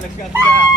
Nagkakilala.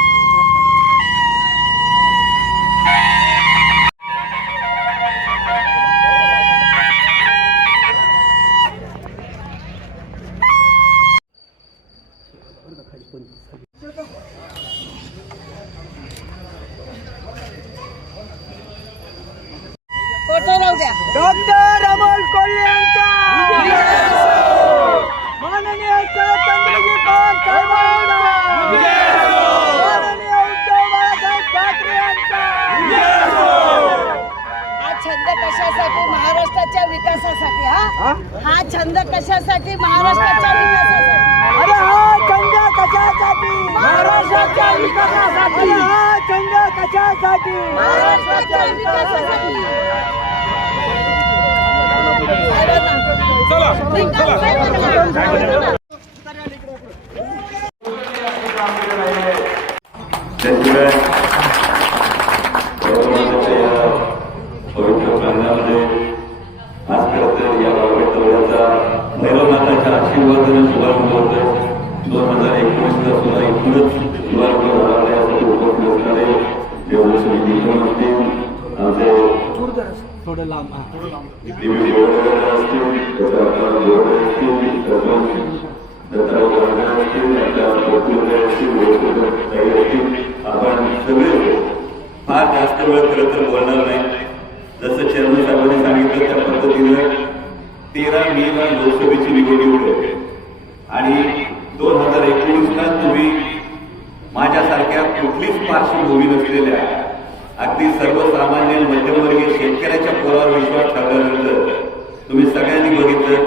कशासाठी? महाराष्ट्राच्या विकासासाठी हा? हा? छंद कशासाठी? महाराष्ट्राच्या विकासासाठी. अरे हा छंद कशासाठी? महाराष्ट्राच्या विकासासाठी. हा छंद कशासाठी? महाराष्ट्राच्या विकासासाठी. सुद्धा इथूनच शुभारंभ झाला असणारे देवळ समिती असतील आमचे असतील असतील असतील आपल्या असतील असतील आपण सगळे फार जास्त वेळ खरं तर बोलणार नाही. जसं चरण साहेबांनी सांगितलं त्या पद्धतीनं तेरा मेला लोकसभेची निवडणूक आहे. पार्श्वभूमी नसलेल्या अगदी सर्वसामान्य मध्यमवर्गीय शेतकऱ्याच्या पोरावर विश्वास ठेवल्यानंतर तुम्ही सगळ्यांनी बघितलं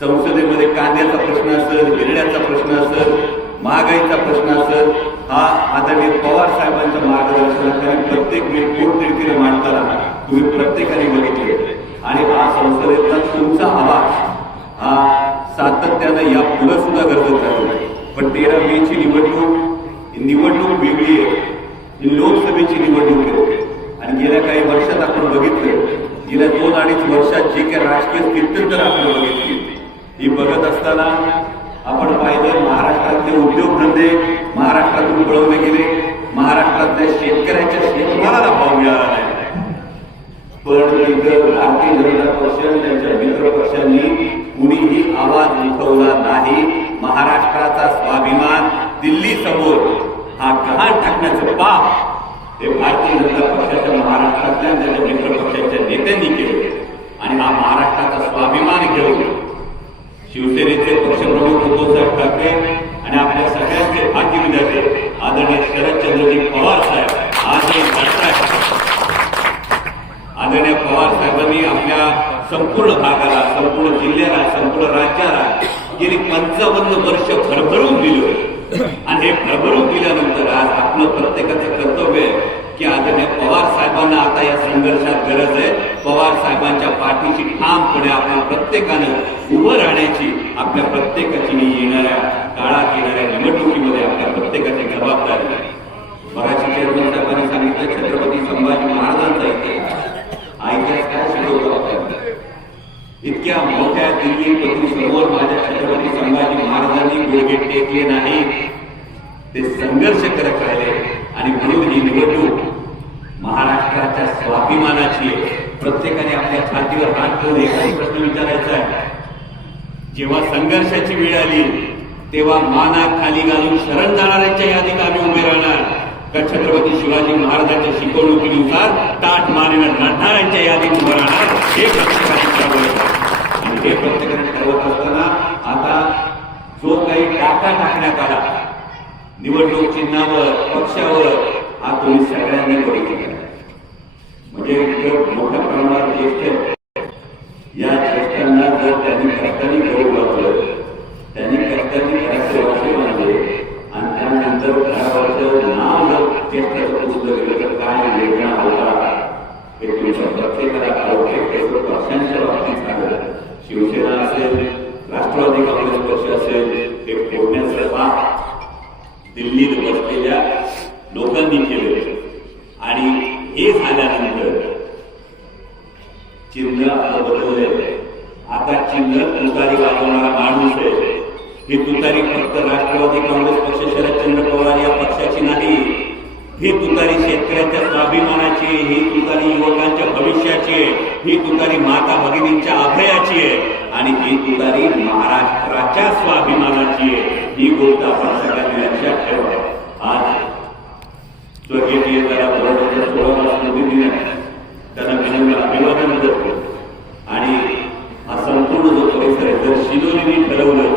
संसदेमध्ये कांद्याचा प्रश्न असेल गिरण्याचा प्रश्न असेल महागाईचा प्रश्न असेल हा आदरणीय पवार साहेबांच्या मार्गदर्शनाखाली प्रत्येक वेळ पोटतिडकीने मांडताना तुम्ही प्रत्येकाने बघितले. आणि हा संसदेतला तुमचा आवाज हा सातत्यानं या पुढे सुद्धा गरजेचा आहे. पण तेरा मे ची निवडणूक ही निवडणूक वेगळी आहे. ही लोकसभेची निवडणूक आहे. आणि गेल्या काही वर्षात आपण बघितलं गेल्या दोन अडीच वर्षात जे काही राजकीय स्थित्यंतर आपण बघितली ही बघत असताना आपण पाहिलं महाराष्ट्रातले उद्योगधंदे महाराष्ट्रातून पळवले गेले. महाराष्ट्रातल्या शेतकऱ्याच्या शेतमालाला भाव मिळाला नाही. पण भारतीय जनता पक्ष त्यांच्या हे भारतीय जनता पक्षाच्या महाराष्ट्रातल्या त्याच्या मित्र पक्षाच्या नेत्यांनी केलं आणि हा महाराष्ट्राचा स्वाभिमान घेऊन शिवसेनेचे पक्षप्रमुख उद्धवसाहेब ठाकरे आणि आपल्या सगळ्यांचे भाग्य विद्यार्थी आदरणीय शरदचंद्रजी पवार साहेब आज आदरणीय पवार साहेबांनी आपल्या संपूर्ण भागाला संपूर्ण जिल्ह्याला संपूर्ण राज्याला गेली पंचावन्न वर्ष भरभरून दिलं. आणि हे भरभरून दिल्यानंतर आपलं प्रत्येकाचं कर्तव्य आहे की आदरणीय पवार साहेबांना आता या संघर्षात गरज आहे. पवार साहेबांच्या पाठीशी ठामपणे आपल्या प्रत्येकानं उभं राहण्याची आपल्या प्रत्येकाची येणाऱ्या काळात येणाऱ्या निवडणुकीमध्ये आपल्या प्रत्येकाची जबाबदारी आहे. मराठी चेअरमन साहेबांनी सांगितलं छत्रपती संभाजी महाराजांचा इतिहास. हा इतिहास काय शिकवतो आपल्याला? इतक्या मोठ्या दिल्ली पती समोर माझ्या छत्रपती संभाजी महाराजांनी गुडघे टेकले नाही ते संघर्ष करत राहिले. आणि म्हणून ही निवडणूक महाराष्ट्राच्या स्वाभिमानाची प्रत्येकाने आपल्या छातीवर हात ठेवून एकाही प्रश्न विचारायचा आहे. जेव्हा संघर्षाची वेळ आली तेव्हा माना खाली घालून शरण जाणाऱ्यांच्या यादीत आम्ही उभे राहणार. का छत्रपती शिवाजी महाराजांच्या शिकवणुकीनुसार ताट मानेनं लढणाऱ्यांच्या यादीत उभं राहणार हे प्रत्येकाने ठरवायचं आणि हे प्रत्येकाने ठरवत असताना आता जो काही टाका टाकण्यात आला निवडणूक चिन्हावर पक्षावर हा तुम्ही सगळ्यांनी बळी केला म्हणजे मोठ्या प्रमाणात ज्येष्ठ या ज्येष्ठांना जर त्यांनी कष्टाने करू लागलं त्यांनी कष्टाने घराचे वर्ष मानले आणि त्यानंतर घरावरचं नाव जर ज्येष्ठाचं पुस्तक गेलं तर काय लेखना होता? हे तुमच्या प्रत्येकाला आरोग्य तसं पक्षांच्या बाबतीत झालं शिवसेना दिल्लीत बसलेल्या लोकांनी केलं. आणि हे झाल्यानंतर चिन्ह आता बदलले आता चिन्ह तुतारी वाजवणारा माणूस आहे. ही तुतारी फक्त राष्ट्रवादी काँग्रेस पक्ष शरदचंद्र पवार या पक्षाची नाही. ही तुतारी शेतकऱ्यांच्या स्वाभिमानाची आहे. ही तुतारी युवकांच्या भविष्याची आहे. ही तुतारी माता भगिनींच्या अभयाची आहे. आणि ही तुतारी महाराष्ट्राच्या स्वाभिमानाची आहे ही गोष्ट आपण सगळ्यांनी लक्षात ठेवा आज स्वर्गीय त्याला सोळा वर्ष मोदी दिल्या त्यांना विनम्र अभिवादन करतो आणि हा संपूर्ण जो परिसर आहे जर शिलोरीने ठरवलं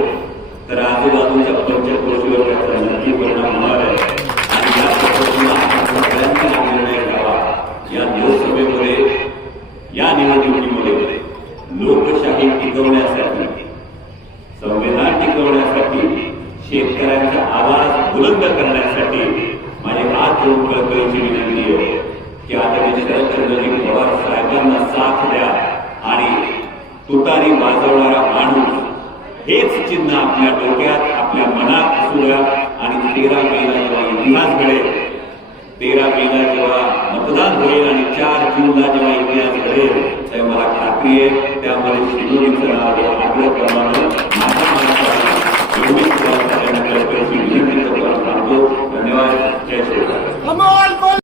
तर आजूबाजूच्या पंचक्रोशीवर त्याचा नक्की परिणाम होणार आहे आणि या पद्धतीनं आपण सगळ्यांनी हा निर्णय घ्यावा या लोकसभेमुळे या निवडणुकीमुळे लोकशाही टिकवण्यासाठी संविधान टिकवण्यासाठी शेतकऱ्यांचा आवाज बुलंद करण्यासाठी माझी हात जोडून कळकळीची विनंती आहे की आदरणीय शरदचंद्रजी पवार साहेबांना साथ द्या आणि तुतारी वाजवणारा माणूस हेच चिन्ह आपल्या डोक्यात आपल्या मनात असू द्या आणि तेरा मेला जेव्हा इतिहास घडेल तेरा मेला जेव्हा मतदान होईल आणि चार जूनला जेव्हा इतिहास घडेल तेव्हा मला खात्री आहे त्यामध्ये शिरोडीचं नाव आग्रह